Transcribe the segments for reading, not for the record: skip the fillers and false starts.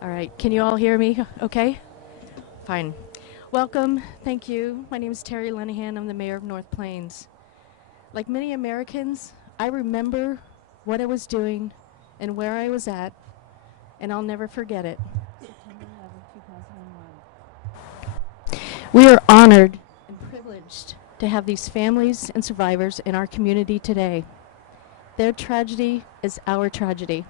All right, can you all hear me okay? Fine. Welcome, thank you. My name is Terry Lenahan. I'm the mayor of North Plains. Like many Americans, I remember what I was doing and where I was at, and I'll never forget it. September 11, 2001. We are honored and privileged to have these families and survivors in our community today. Their tragedy is our tragedy.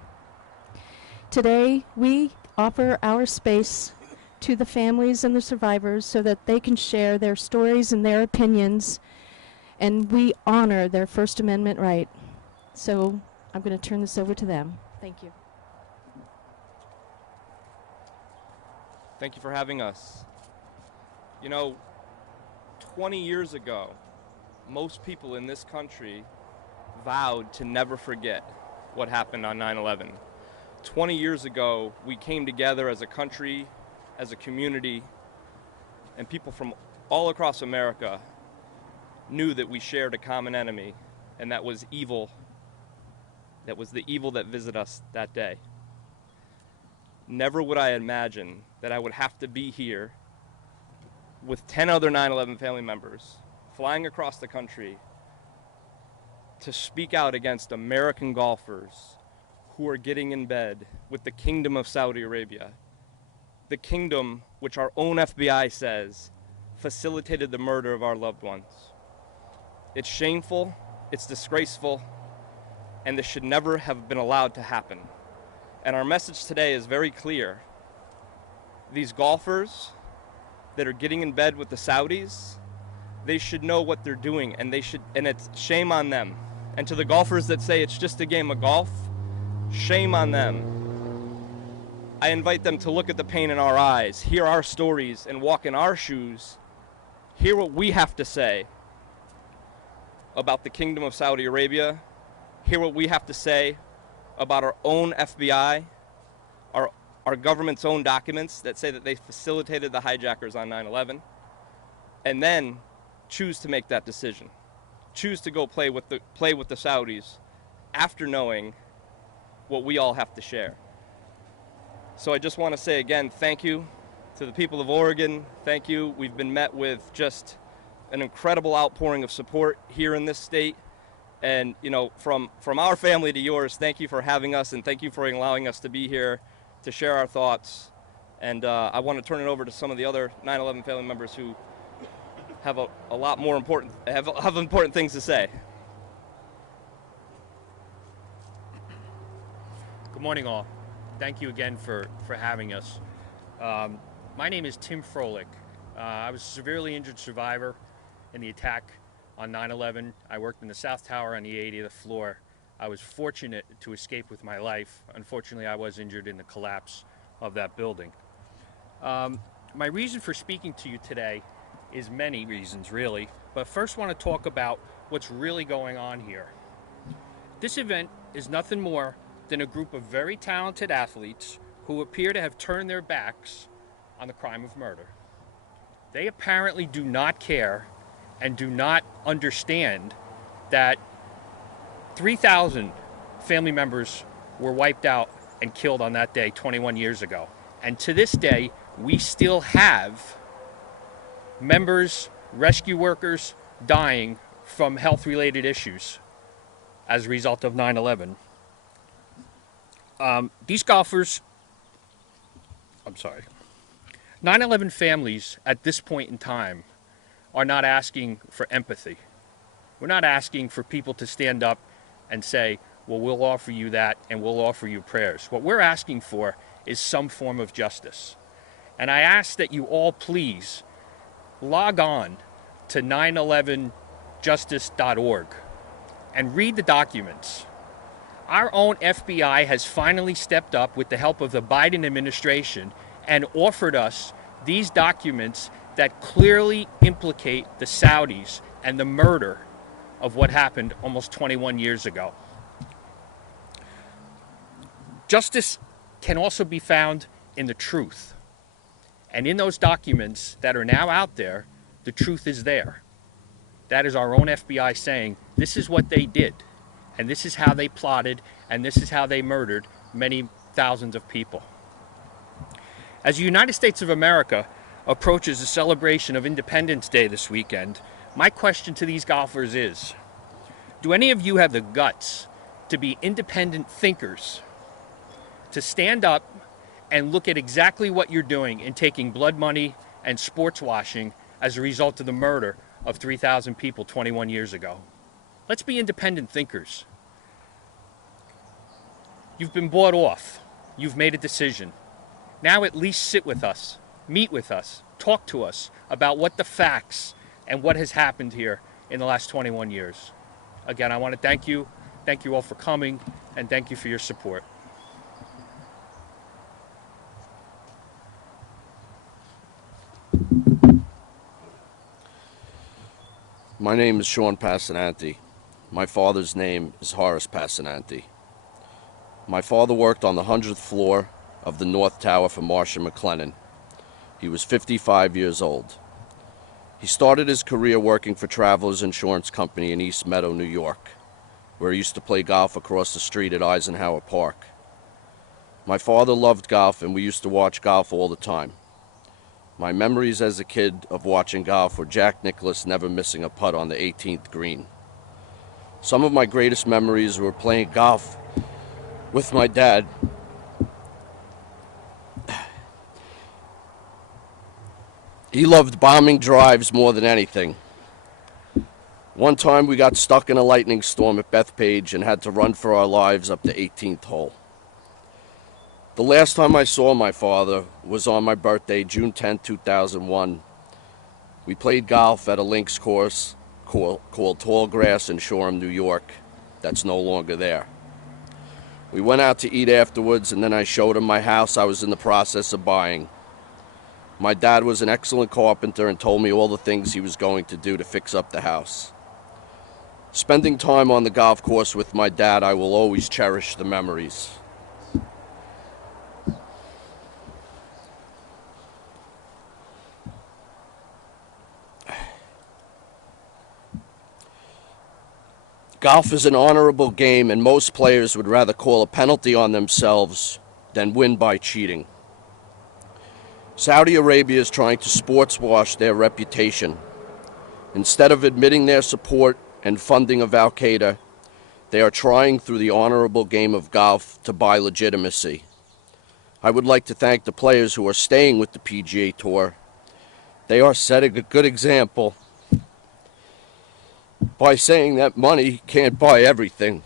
Today, we offer our space to the families and the survivors so that they can share their stories and their opinions, and we honor their First Amendment right. So I'm going to turn this over to them. Thank you. Thank you for having us. You know, 20 years ago, most people in this country vowed to never forget what happened on 9/11. 20 years ago, we came together as a country, as a community, and people from all across America knew that we shared a common enemy, and that was evil. That was the evil that visited us that day. Never would I imagine that I would have to be here with 10 other 9/11 family members flying across the country to speak out against American golfers who are getting in bed with the Kingdom of Saudi Arabia, the kingdom which our own FBI says facilitated the murder of our loved ones. It's shameful, it's disgraceful, and this should never have been allowed to happen. And our message today is very clear. These golfers that are getting in bed with the Saudis, they should know what they're doing, and it's shame on them. And to the golfers that say it's just a game of golf, shame on them. I invite them to look at the pain in our eyes, hear our stories, and walk in our shoes, hear what we have to say about the Kingdom of Saudi Arabia, hear what we have to say about our own FBI, our government's own documents that say that they facilitated the hijackers on 9/11, and then choose to make that decision. Choose to go play with the Saudis after knowing what we all have to share. So I just want to say again, thank you to the people of Oregon. Thank you. We've been met with just an incredible outpouring of support here in this state. And, you know, from our family to yours, thank you for having us, and thank you for allowing us to be here to share our thoughts. And I want to turn it over to some of the other 9/11 family members who have a lot more important things to say. Good morning, all. Thank you again for having us. My name is Tim Frolic. I was a severely injured survivor in the attack on 9/11. I worked in the South Tower on the 80th floor. I was fortunate to escape with my life. Unfortunately, I was injured in the collapse of that building. My reason for speaking to you today is many reasons, really, but first want to talk about what's really going on here. This event is nothing more than a group of very talented athletes who appear to have turned their backs on the crime of murder. They apparently do not care and do not understand that 3,000 family members were wiped out and killed on that day 21 years ago. And to this day, we still have members, rescue workers dying from health-related issues as a result of 9/11. These golfers, 9/11 families at this point in time are not asking for empathy. We're not asking for people to stand up and say, well, we'll offer you that and we'll offer you prayers. What we're asking for is some form of justice. And I ask that you all please log on to 911justice.org and read the documents. Our own FBI has finally stepped up with the help of the Biden administration and offered us these documents that clearly implicate the Saudis and the murder of what happened almost 21 years ago. Justice can also be found in the truth. And in those documents that are now out there, the truth is there. That is our own FBI saying, this is what they did, and this is how they plotted, and this is how they murdered many thousands of people. As the United States of America approaches the celebration of Independence Day this weekend, my question to these golfers is, do any of you have the guts to be independent thinkers, to stand up and look at exactly what you're doing in taking blood money and sports washing as a result of the murder of 3,000 people 21 years ago? Let's be independent thinkers. You've been bought off. You've made a decision. Now at least sit with us, meet with us, talk to us about what the facts and what has happened here in the last 21 years. Again, I want to thank you all for coming, and thank you for your support. My name is Sean Passananti. My father's name is Horace Passananti. My father worked on the 100th floor of the North Tower for Marsh & McLennan. He was 55 years old. He started his career working for Travelers Insurance Company in East Meadow, New York, where he used to play golf across the street at Eisenhower Park. My father loved golf, and we used to watch golf all the time. My memories as a kid of watching golf were Jack Nicklaus never missing a putt on the 18th green. Some of my greatest memories were playing golf with my dad. He loved bombing drives more than anything. One time we got stuck in a lightning storm at Bethpage and had to run for our lives up the 18th hole. The last time I saw my father was on my birthday, June 10, 2001. We played golf at a links course called Tallgrass in Shoreham, New York. That's no longer there. We went out to eat afterwards, and then I showed him my house I was in the process of buying. My dad was an excellent carpenter and told me all the things he was going to do to fix up the house. Spending time on the golf course with my dad, I will always cherish the memories. Golf is an honorable game, and most players would rather call a penalty on themselves than win by cheating. Saudi Arabia is trying to sports wash their reputation. Instead of admitting their support and funding of Al-Qaeda, they are trying through the honorable game of golf to buy legitimacy. I would like to thank the players who are staying with the PGA Tour. They are setting a good example by saying that money can't buy everything.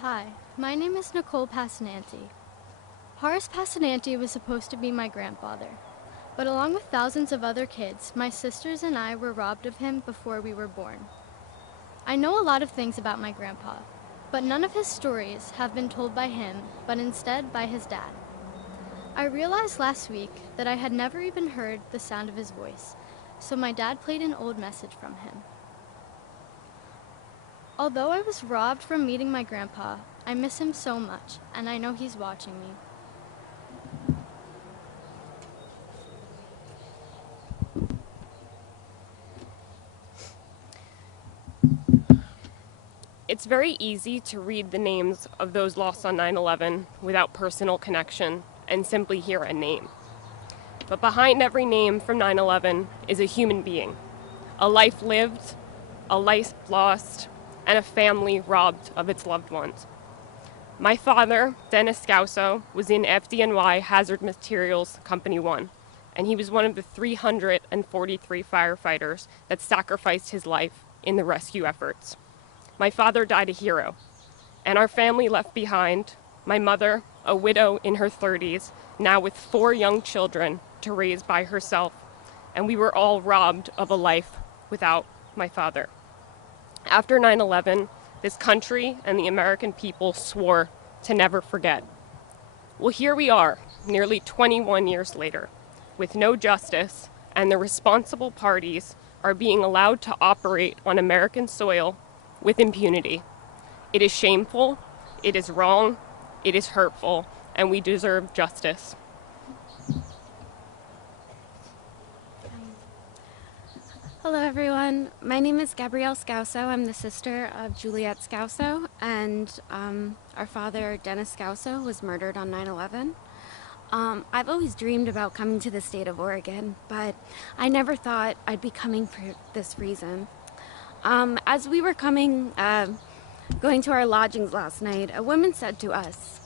Hi, my name is Nicole Passananti. Horace Passananti was supposed to be my grandfather, but along with thousands of other kids, my sisters and I were robbed of him before we were born. I know a lot of things about my grandpa, but none of his stories have been told by him, but instead by his dad. I realized last week that I had never even heard the sound of his voice, so my dad played an old message from him. Although I was robbed from meeting my grandpa, I miss him so much, and I know he's watching me. It's very easy to read the names of those lost on 9/11 without personal connection and simply hear a name. But behind every name from 9/11 is a human being, a life lived, a life lost, and a family robbed of its loved ones. My father, Dennis Scauso, was in FDNY Hazard Materials Company 1, and he was one of the 343 firefighters that sacrificed his life in the rescue efforts. My father died a hero, and our family left behind my mother, a widow in her 30s, now with 4 young children to raise by herself, and we were all robbed of a life without my father. After 9/11, this country and the American people swore to never forget. Well, here we are, nearly 21 years later, with no justice, and the responsible parties are being allowed to operate on American soil with impunity. It is shameful, it is wrong, it is hurtful, and we deserve justice. Hello, everyone. My name is Gabrielle Scauso. I'm the sister of Juliette Scauso, and our father, Dennis Scauso, was murdered on 9/11. I've always dreamed about coming to the state of Oregon, but I never thought I'd be coming for this reason. As we were going to our lodgings last night, a woman said to us,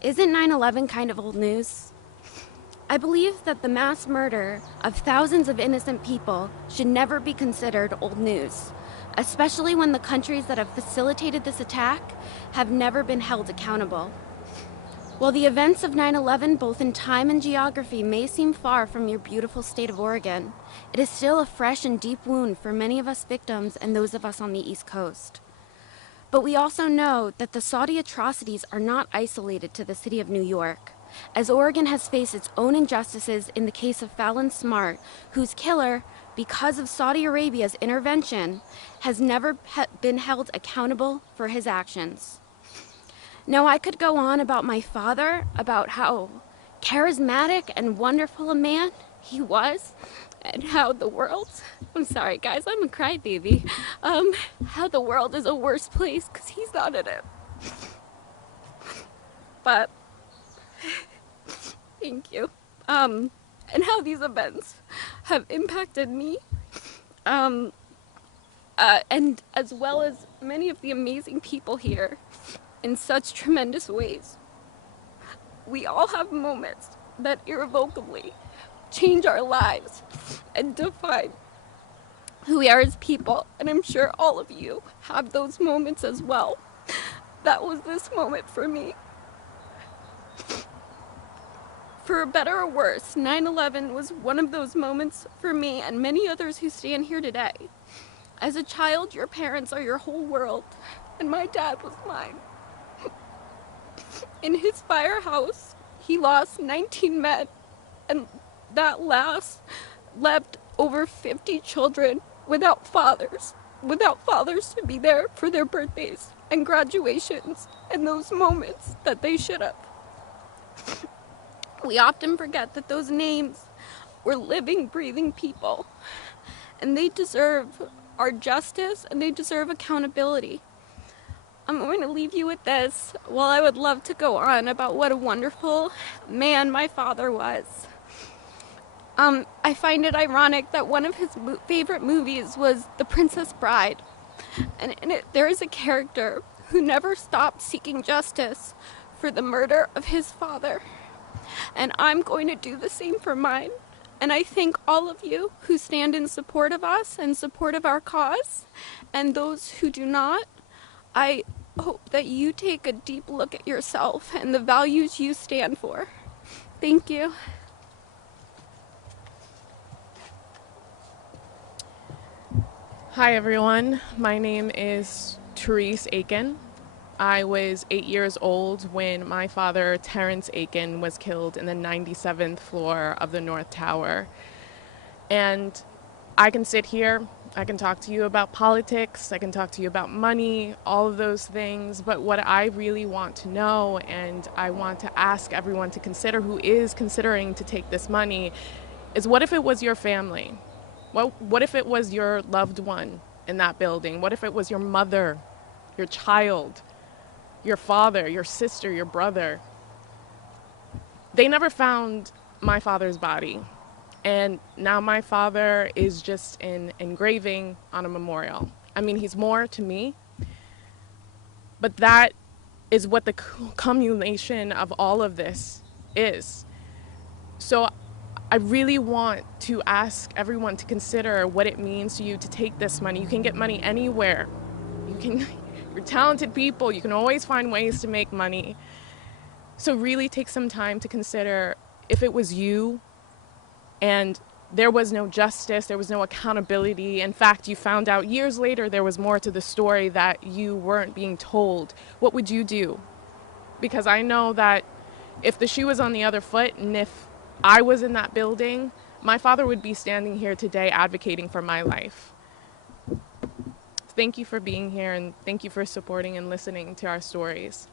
"Isn't 9/11 kind of old news?" I believe that the mass murder of thousands of innocent people should never be considered old news, especially when the countries that have facilitated this attack have never been held accountable. While the events of 9/11, both in time and geography, may seem far from your beautiful state of Oregon, it is still a fresh and deep wound for many of us victims and those of us on the East Coast. But we also know that the Saudi atrocities are not isolated to the city of New York, as Oregon has faced its own injustices in the case of Fallon Smart, whose killer, because of Saudi Arabia's intervention, has never been held accountable for his actions. Now, I could go on about my father, about how charismatic and wonderful a man he was, and how the world, I'm sorry guys, I'm a crybaby, how the world is a worse place because he's not in it. But thank you. And how these events have impacted me, and as well as many of the amazing people here in such tremendous ways. We all have moments that irrevocably change our lives and define who we are as people, and I'm sure all of you have those moments as well. That was this moment for me. For better or worse, 9/11 was one of those moments for me and many others who stand here today. As a child, your parents are your whole world, and my dad was mine. In his firehouse, he lost 19 men, and that left over 50 children without fathers to be there for their birthdays and graduations and those moments that they should have. We often forget that those names were living, breathing people, and they deserve our justice and they deserve accountability. I'm going to leave you with this. While I would love to go on about what a wonderful man my father was, I find it ironic that one of his favorite movies was The Princess Bride. And in it, there is a character who never stopped seeking justice for the murder of his father. And I'm going to do the same for mine. And I thank all of you who stand in support of us and support of our cause. And those who do not, I hope that you take a deep look at yourself and the values you stand for. Thank you. Hi everyone, my name is Therese Aiken. I was 8 years old when my father, Terrence Aiken, was killed in the 97th floor of the North Tower. And I can sit here, I can talk to you about politics, I can talk to you about money, all of those things, but what I really want to know, and I want to ask everyone to consider who is considering to take this money, is what if it was your family? What if it was your loved one in that building? What if it was your mother, your child, your father, your sister, your brother? They never found my father's body. And now my father is just an engraving on a memorial. I mean, he's more to me, but that is what the culmination of all of this is. So I really want to ask everyone to consider what it means to you to take this money. You can get money anywhere. You're talented people. You can always find ways to make money. So really take some time to consider if it was you and there was no justice, there was no accountability. In fact, you found out years later there was more to the story that you weren't being told. What would you do? Because I know that if the shoe was on the other foot and if I was in that building, my father would be standing here today advocating for my life. Thank you for being here and thank you for supporting and listening to our stories.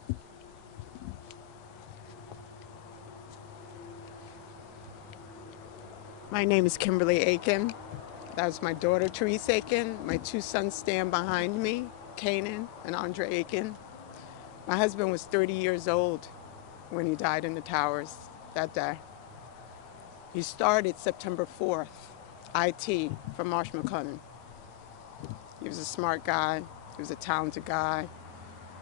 My name is Kimberly Aiken. That was my daughter, Therese Aiken. My two sons stand behind me, Kanan and Andre Aiken. My husband was 30 years old when he died in the towers that day. He started September 4th, IT, from Marsh McLennan. He was a smart guy. He was a talented guy.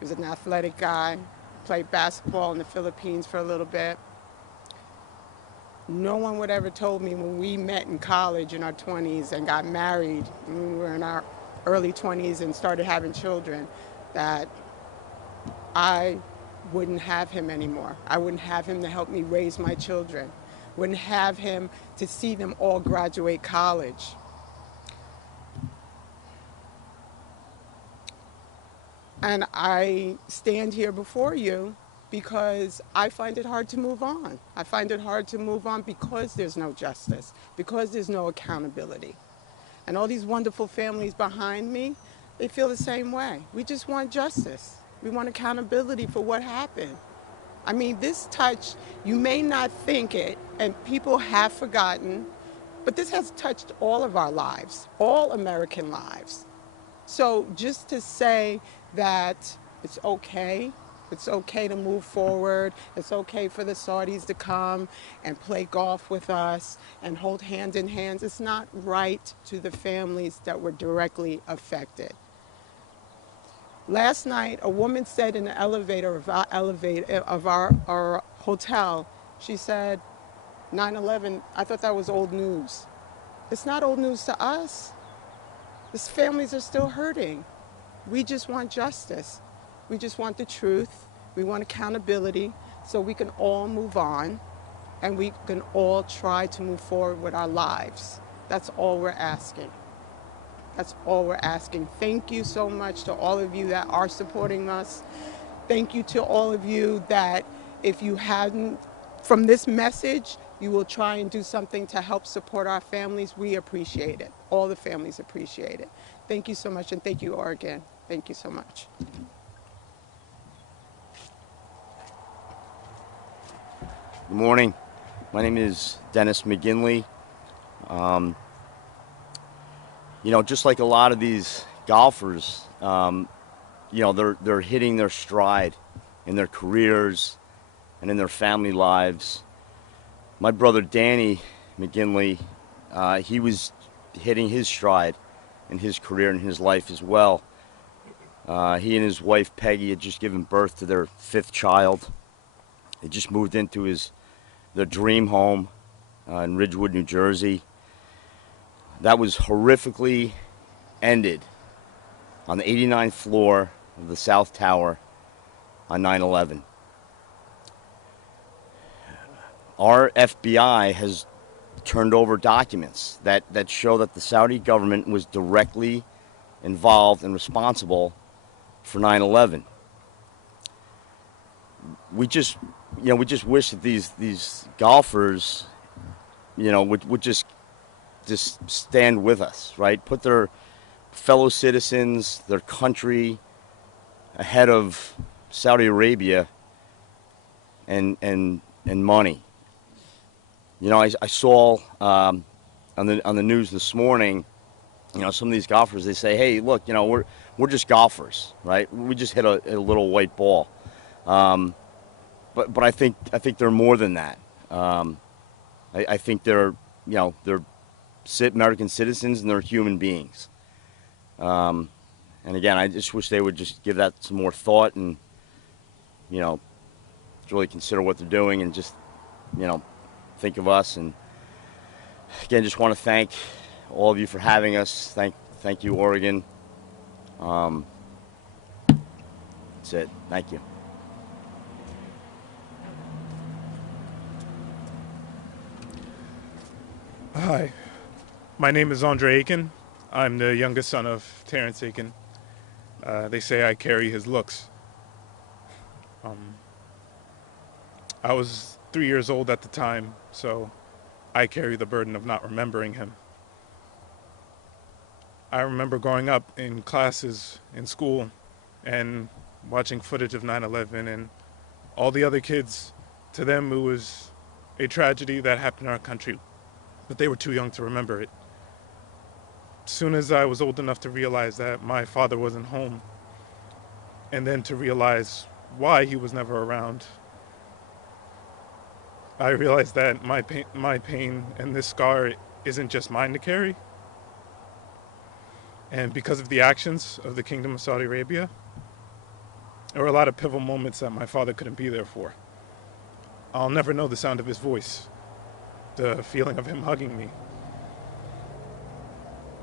He was an athletic guy. Played basketball in the Philippines for a little bit. No one would ever told me when we met in college in our 20s and got married when we were in our early 20s and started having children that I wouldn't have him anymore. I wouldn't have him to help me raise my children. Wouldn't have him to see them all graduate college. And I stand here before you because I find it hard to move on. I find it hard to move on because there's no justice, because there's no accountability. And all these wonderful families behind me, they feel the same way. We just want justice. We want accountability for what happened. I mean, this touch, you may not think it, and people have forgotten, but this has touched all of our lives, all American lives. So just to say that it's okay to move forward, it's okay for the Saudis to come and play golf with us and hold hand in hands, it's not right to the families that were directly affected. Last night, a woman said in the elevator of our hotel, she said, 9/11, I thought that was old news. It's not old news to us. These families are still hurting. We just want justice. We just want the truth. We want accountability so we can all move on and we can all try to move forward with our lives. That's all we're asking. That's all we're asking. Thank you so much to all of you that are supporting us. Thank you to all of you that if you hadn't, from this message, you will try and do something to help support our families. We appreciate it. All the families appreciate it. Thank you so much, and thank you, Oregon. Thank you so much. Good morning. My name is Dennis McGinley. Just like a lot of these golfers, they're hitting their stride in their careers and in their family lives. My brother Danny McGinley, he was hitting his stride in his career and his life as well. He and his wife Peggy had just given birth to their 5th child. They just moved into their dream home in Ridgewood, New Jersey. That was horrifically ended on the 89th floor of the South Tower on 9/11. Our FBI has turned over documents that show that the Saudi government was directly involved and responsible for 9/11. We just wish that these golfers, would just stand with us, right? Put their fellow citizens, their country ahead of Saudi Arabia and money. I saw on the news this morning, some of these golfers, they say, hey, look, we're just golfers, right? We just hit a little white ball. But I think they're more than that. I think they're American citizens and they're human beings. And again, I just wish they would just give that some more thought and really consider what they're doing and just think of us. And again, just want to thank all of you for having us. Thank you, Oregon. That's it. Thank you. Hi, my name is Andre Aiken. I'm the youngest son of Therese Aiken. They say I carry his looks. I was 3 years old at the time, so I carry the burden of not remembering him. I remember growing up in classes in school and watching footage of 9/11 and all the other kids, to them it was a tragedy that happened in our country, but they were too young to remember it. soon as I was old enough to realize that my father wasn't home, and then to realize why he was never around, I realized that my pain and this scar isn't just mine to carry. And because of the actions of the Kingdom of Saudi Arabia, there were a lot of pivotal moments that my father couldn't be there for. I'll never know the sound of his voice, the feeling of him hugging me.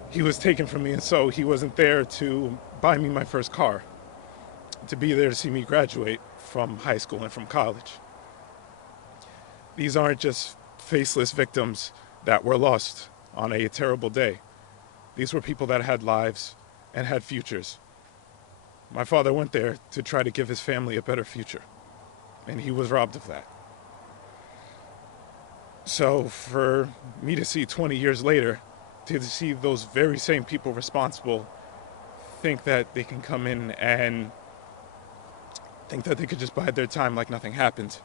He was taken from me, and so he wasn't there to buy me my first car, to be there to see me graduate from high school and from college. These aren't just faceless victims that were lost on a terrible day. These were people that had lives and had futures. My father went there to try to give his family a better future, and he was robbed of that. So for me to see 20 years later, to see those very same people responsible think that they can come in and think that they could just bide their time like nothing happened,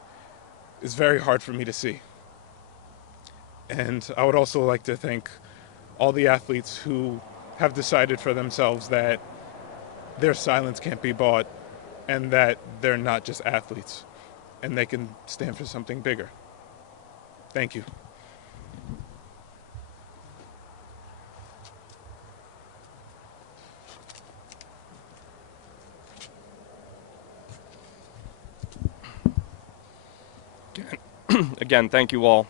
is very hard for me to see. And I would also like to thank all the athletes who have decided for themselves that their silence can't be bought and that they're not just athletes and they can stand for something bigger. Thank you. Again, thank you all.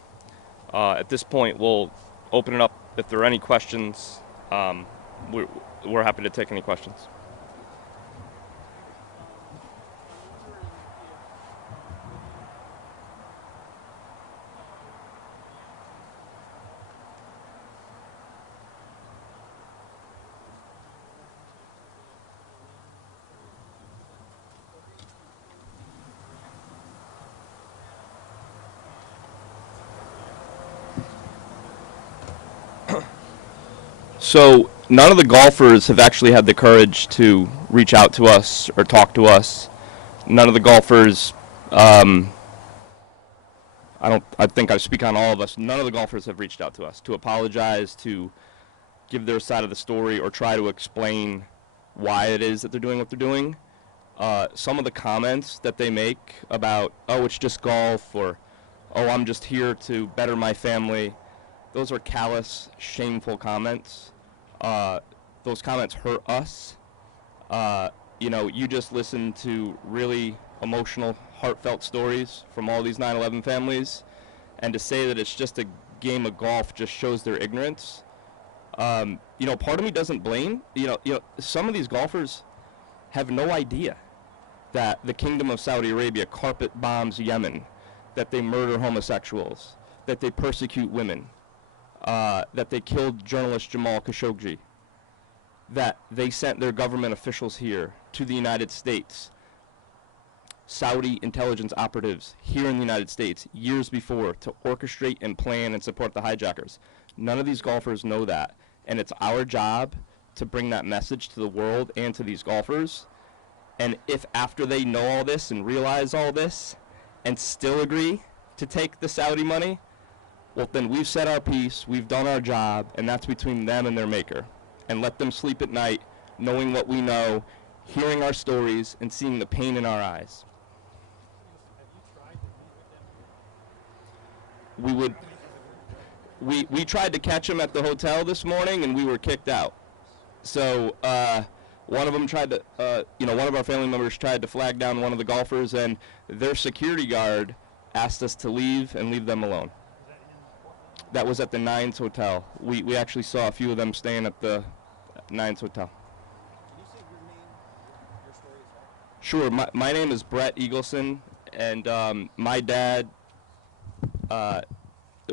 At this point, we'll open it up if there are any questions. We're happy to take any questions. So none of the golfers have actually had the courage to reach out to us or talk to us. None of the golfers, I think I speak on all of us, none of the golfers have reached out to us to apologize, to give their side of the story, or try to explain why it is that they're doing what they're doing. Some of the comments that they make about, oh, it's just golf, or, oh, I'm just here to better my family, those are callous, shameful comments. Those comments hurt us. You just listen to really emotional, heartfelt stories from all these 9/11 families, and to say that it's just a game of golf just shows their ignorance. Part of me doesn't blame. Some of these golfers have no idea that the Kingdom of Saudi Arabia carpet bombs Yemen, that they murder homosexuals, that they persecute women, that they killed journalist Jamal Khashoggi, that they sent their government officials here to the United States, Saudi intelligence operatives here in the United States years before to orchestrate and plan and support the hijackers. None of these golfers know that, and it's our job to bring that message to the world and to these golfers. And if after they know all this and realize all this and still agree to take the Saudi money, well, then we've said our piece, we've done our job, and that's between them and their maker. And let them sleep at night knowing what we know, hearing our stories, and seeing the pain in our eyes. We tried to catch them at the hotel this morning, and we were kicked out. So one of them tried to, one of our family members tried to flag down one of the golfers, and their security guard asked us to leave and leave them alone. That was at the Nines Hotel. We actually saw a few of them staying at the Nines Hotel. Can you say your name, your story as well? Sure. My name is Brett Eagleson, and my dad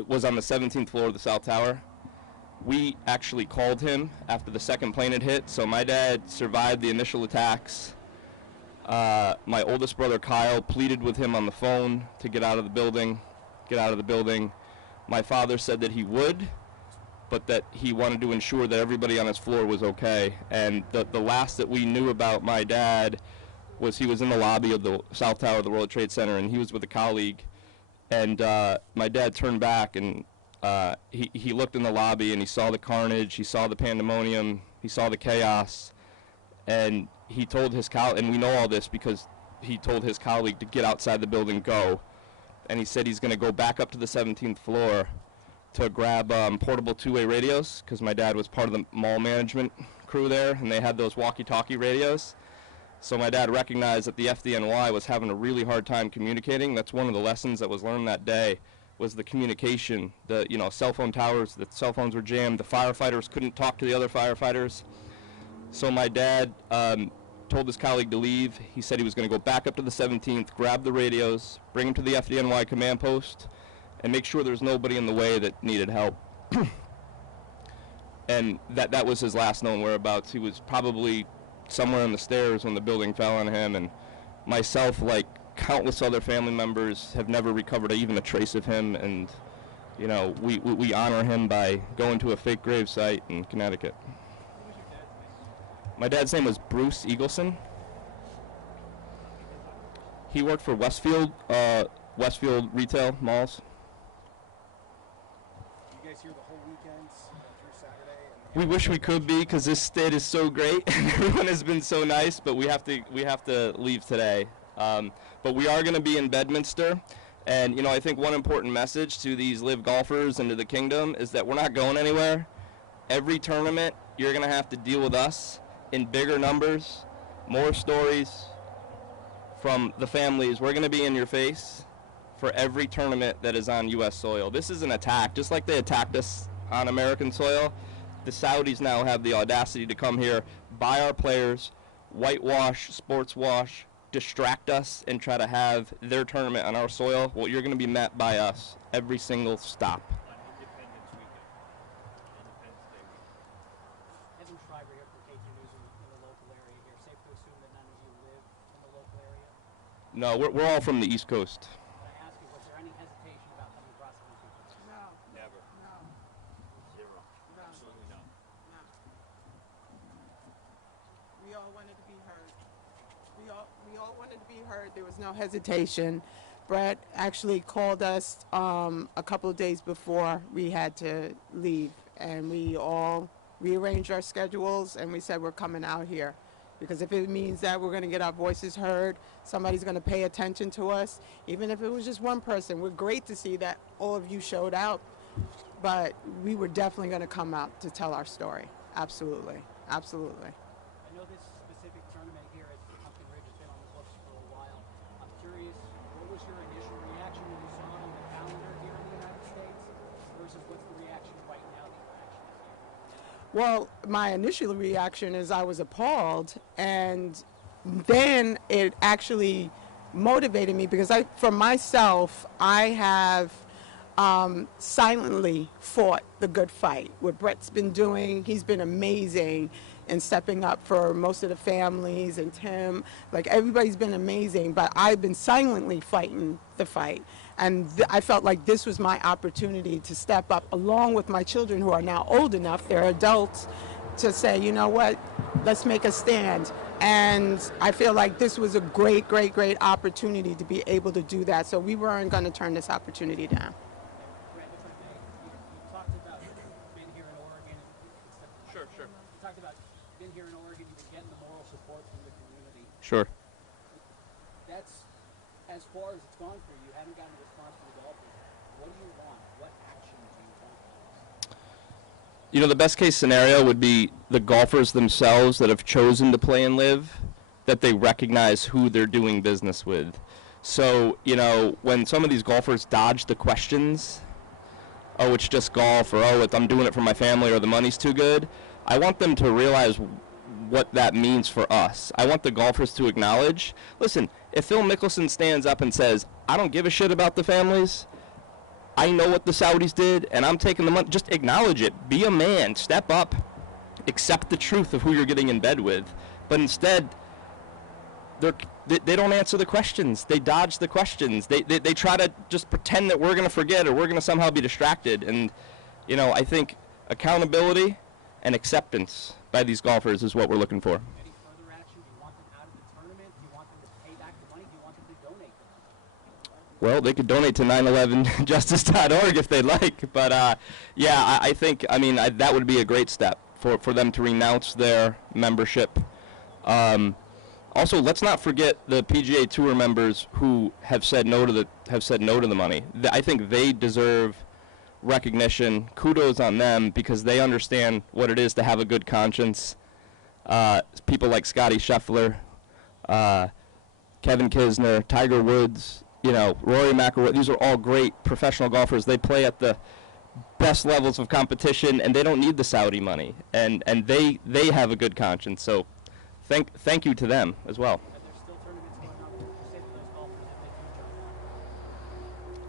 was on the 17th floor of the South Tower. We actually called him after the second plane had hit, so my dad survived the initial attacks. My oldest brother, Kyle, pleaded with him on the phone to get out of the building. My father said that he would, but that he wanted to ensure that everybody on his floor was okay. And the last that we knew about my dad was he was in the lobby of the South Tower of the World Trade Center, and he was with a colleague. And my dad turned back and he looked in the lobby and he saw the carnage, he saw the pandemonium, he saw the chaos, and he told his colleague, and we know all this because he told his colleague to get outside the building, go. And he said he's going to go back up to the 17th floor to grab portable two-way radios, because my dad was part of the mall management crew there, and they had those walkie-talkie radios. So my dad recognized that the FDNY was having a really hard time communicating. That's one of the lessons that was learned that day, was the communication. The cell phone towers, the cell phones were jammed. The firefighters couldn't talk to the other firefighters. So my dad told his colleague to leave. He said he was going to go back up to the 17th, grab the radios, bring them to the FDNY command post, and make sure there's nobody in the way that needed help. And that was his last known whereabouts. He was probably somewhere on the stairs when the building fell on him, and myself, like countless other family members, have never recovered even a trace of him. And we honor him by going to a fake grave site in Connecticut. My dad's name was Bruce Eagleson. He worked for Westfield Retail Malls. You guys here the whole weekend through Saturday? We wish we could be, because this state is so great and everyone has been so nice, but we have to leave today. But we are going to be in Bedminster, and I think one important message to these LIV golfers and to the kingdom is that we're not going anywhere. Every tournament you're going to have to deal with us in bigger numbers, more stories from the families. We're going to be in your face for every tournament that is on U.S. soil. This is an attack. Just like they attacked us on American soil, the Saudis now have the audacity to come here, buy our players, whitewash, sports wash, distract us, and try to have their tournament on our soil. Well, you're going to be met by us every single stop. No, we're all from the East Coast. Can I ask you, was there any hesitation about coming across the country? No. Never. No. Zero. Absolutely no. No. We all wanted to be heard. We all wanted to be heard. There was no hesitation. Brett actually called us a couple of days before we had to leave, and we all rearranged our schedules, and we said we're coming out here. Because if it means that we're going to get our voices heard, somebody's going to pay attention to us, even if it was just one person. We're great to see that all of you showed out, but we were definitely going to come out to tell our story. Absolutely. Absolutely. I know this specific tournament here at Pumpkin Ridge has been on the books for a while. I'm curious, what was your initial reaction when you saw it on the calendar here in the United States versus what's the reaction right now that you're actually seeing? Well, my initial reaction is I was appalled, and then it actually motivated me because for myself, I have silently fought the good fight. What Brett's been doing, he's been amazing in stepping up for most of the families, and Tim, like everybody's been amazing, but I've been silently fighting the fight. And I felt like this was my opportunity to step up along with my children who are now old enough, they're adults, to say, you know what, let's make a stand. And I feel like this was a great, great, great opportunity to be able to do that. So we weren't going to turn this opportunity down. Brett, if I may, you talked about being here in Oregon. Sure. You talked about being here in Oregon, you've been getting the moral support from the community. Sure. That's as far as it's gone for you. You haven't gotten a response from the golfers. What do you want? What action do you want? The best case scenario would be the golfers themselves that have chosen to play and live, that they recognize who they're doing business with. So, when some of these golfers dodge the questions, oh, it's just golf, or oh, I'm doing it for my family, or the money's too good, I want them to realize what that means for us. I want the golfers to acknowledge, listen, if Phil Mickelson stands up and says, I don't give a shit about the families, I know what the Saudis did, and I'm taking the money, just acknowledge it. Be a man. Step up. Accept the truth of who you're getting in bed with. But instead, they don't answer the questions. They dodge the questions. They try to just pretend that we're going to forget or we're going to somehow be distracted. And, I think accountability and acceptance by these golfers is what we're looking for. Any further action? Do you want them out of the tournament? Do you want them to pay back the money? Do you want them to donate the money? Well, they could donate to 911justice.org if they'd like. But yeah, I think, I mean, that would be a great step for them to renounce their membership. Also, let's not forget the PGA Tour members who have said no to the money. I think they deserve recognition. Kudos on them because they understand what it is to have a good conscience. People like Scotty Scheffler, Kevin Kisner, Tiger Woods, you know, Rory McIlroy. These are all great professional golfers. They play at the best levels of competition, and they don't need the Saudi money. And they have a good conscience. So thank you to them as well. And there's still tournaments going on. What would you say to those golfers if they do join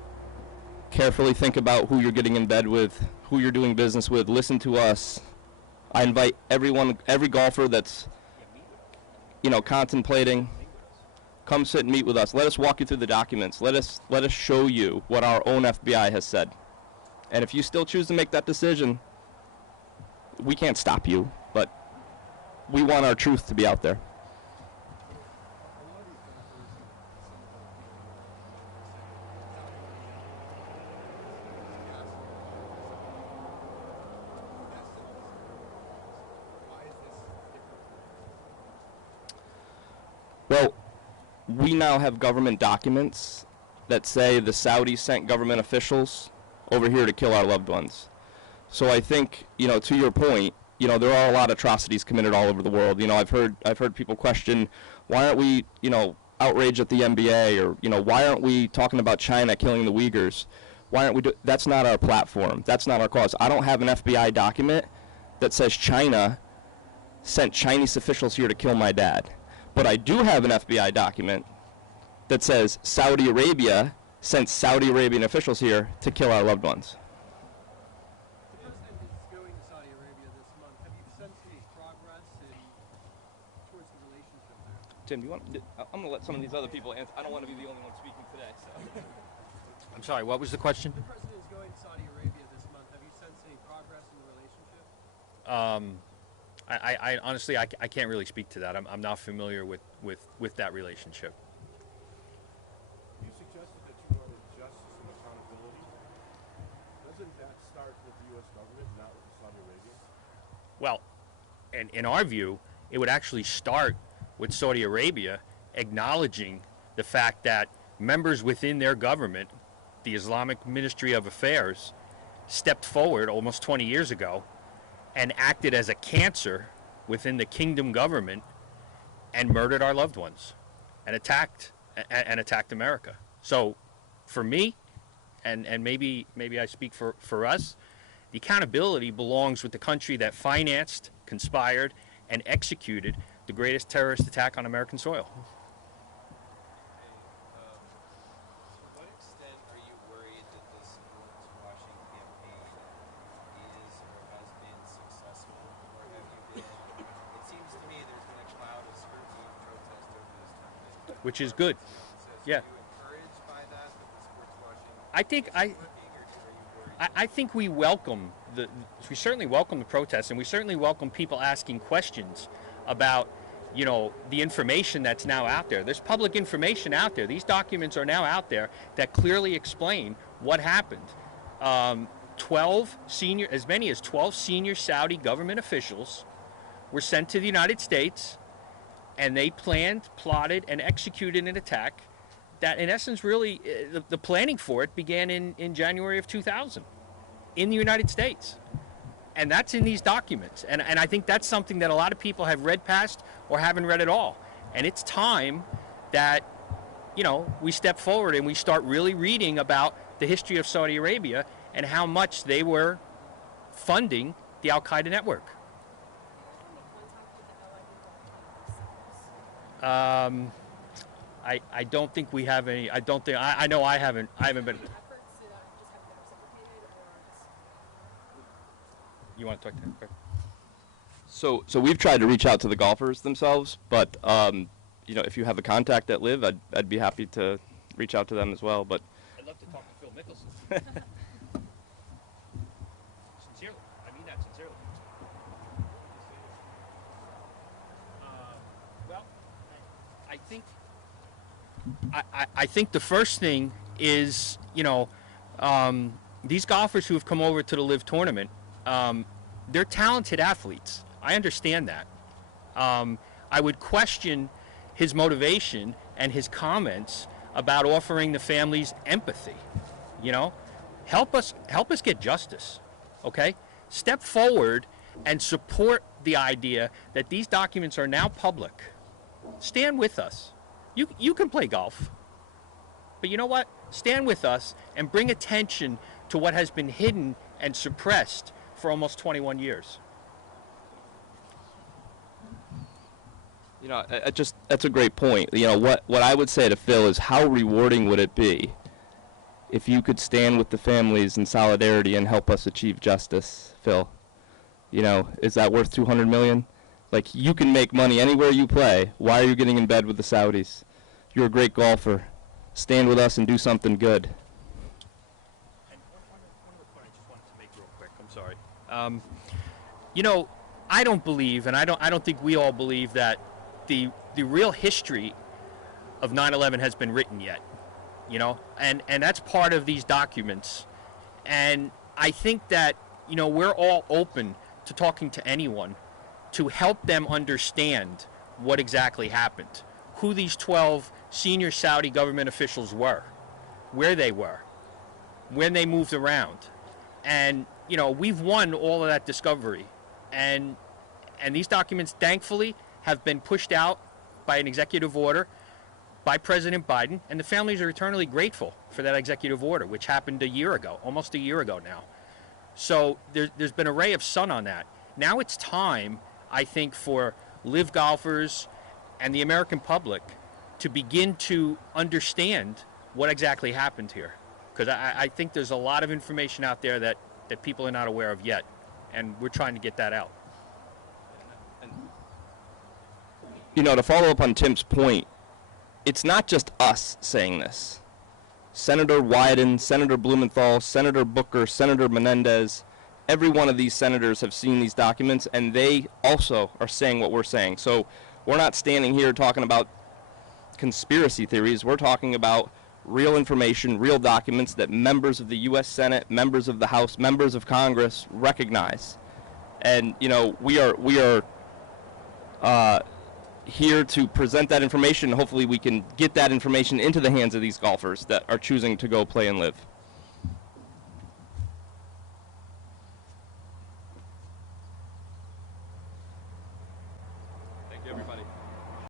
that? Carefully think about who you're getting in bed with, who you're doing business with. Listen to us. I invite every golfer that's, you know, contemplating, come sit and meet with us. Let us walk you through the documents. Let us show you what our own FBI has said. And if you still choose to make that decision, we can't stop you, but we want our truth to be out there. Well, we now have government documents that say the Saudis sent government officials over here to kill our loved ones. So I think, you know, to your point, you know, there are a lot of atrocities committed all over the world. You know, I've heard people question, why aren't we, you know, outraged at the NBA, or, you know, why aren't we talking about China killing the Uyghurs? Why aren't we that's not our platform. That's not our cause. I don't have an FBI document that says China sent Chinese officials here to kill my dad. But I do have an FBI document that says Saudi Arabia sent Saudi Arabian officials here to kill our loved ones. The president is going to Saudi Arabia this month. Have you sensed any progress towards the relationship there? Tim, do you want? I'm going to let some of these other people answer. I don't want to be the only one speaking today. So. I'm sorry, what was the question? The president is going to Saudi Arabia this month. Have you sensed any progress in the relationship? I honestly, I can't really speak to that. I'm not familiar with that relationship. You suggested that you wanted justice and accountability. Doesn't that start with the U.S. government, not with the Saudi Arabians? Well, and in our view, it would actually start with Saudi Arabia acknowledging the fact that members within their government, the Islamic Ministry of Affairs, stepped forward almost 20 years ago and acted as a cancer within the kingdom government and murdered our loved ones and attacked America. So for me, and maybe I speak for us, the accountability belongs with the country that financed, conspired, and executed the greatest terrorist attack on American soil. To what extent are you worried that this sports washing campaign is or has been successful? Or have you been, it seems to me there's been a cloud of scrutiny and protest over this tournament. Which is good. Yeah. Are you encouraged by that the sports washing I think I think we welcome we certainly welcome the protests, and we certainly welcome people asking questions about, you know, the information that's now out there. There's public information out there. These documents are now out there that clearly explain what happened. As many as 12 senior Saudi government officials were sent to the United States, and they planned, plotted, and executed an attack that, in essence, really, the planning for it began in January of 2000 in the United States. And that's in these documents. And I think that's something that a lot of people have read past or haven't read at all. And it's time that, you know, we step forward and we start really reading about the history of Saudi Arabia and how much they were funding the Al-Qaeda network. I don't think we have any. I don't think. I know I haven't been. You want to talk to him? Okay. So we've tried to reach out to the golfers themselves, but you know, if you have a contact at LIV, I'd be happy to reach out to them as well. But I'd love to talk to Phil Mickelson. Sincerely, I mean that sincerely. Well, I think the first thing is, these golfers who have come over to the LIV tournament, they're talented athletes. I understand that. I would question his motivation and his comments about offering the families empathy. Help us get justice, okay? Step forward and support the idea that these documents are now public. Stand with us. You can play golf, but you know what? Stand with us and bring attention to what has been hidden and suppressed for almost 21 years. That's a great point. What I would say to Phil is, how rewarding would it be if you could stand with the families in solidarity and help us achieve justice, Phil? Is that worth $200 million? Like, you can make money anywhere you play. Why are you getting in bed with the Saudis? You're a great golfer. Stand with us and do something good. And one other point I just wanted to make real quick. I'm sorry. I don't believe, and I don't think we all believe, that the real history of 9/11 has been written yet. And that's part of these documents. And I think that, we're all open to talking to anyone to help them understand what exactly happened, who these 12 senior Saudi government officials were, where they were, when they moved around. And, we've won all of that discovery. And these documents, thankfully, have been pushed out by an executive order by President Biden, and the families are eternally grateful for that executive order, which happened almost a year ago now. So there's been a ray of sun on that. Now it's time, I think, for LIV golfers and the American public to begin to understand what exactly happened here. Because I think there's a lot of information out there that people are not aware of yet, and we're trying to get that out. To follow up on Tim's point, it's not just us saying this. Senator Wyden, Senator Blumenthal, Senator Booker, Senator Menendez, every one of these senators have seen these documents, and they also are saying what we're saying. So we're not standing here talking about conspiracy theories. We're talking about real information, real documents that members of the U.S. Senate, members of the House, members of Congress recognize. And, we are here to present that information. Hopefully we can get that information into the hands of these golfers that are choosing to go play and live.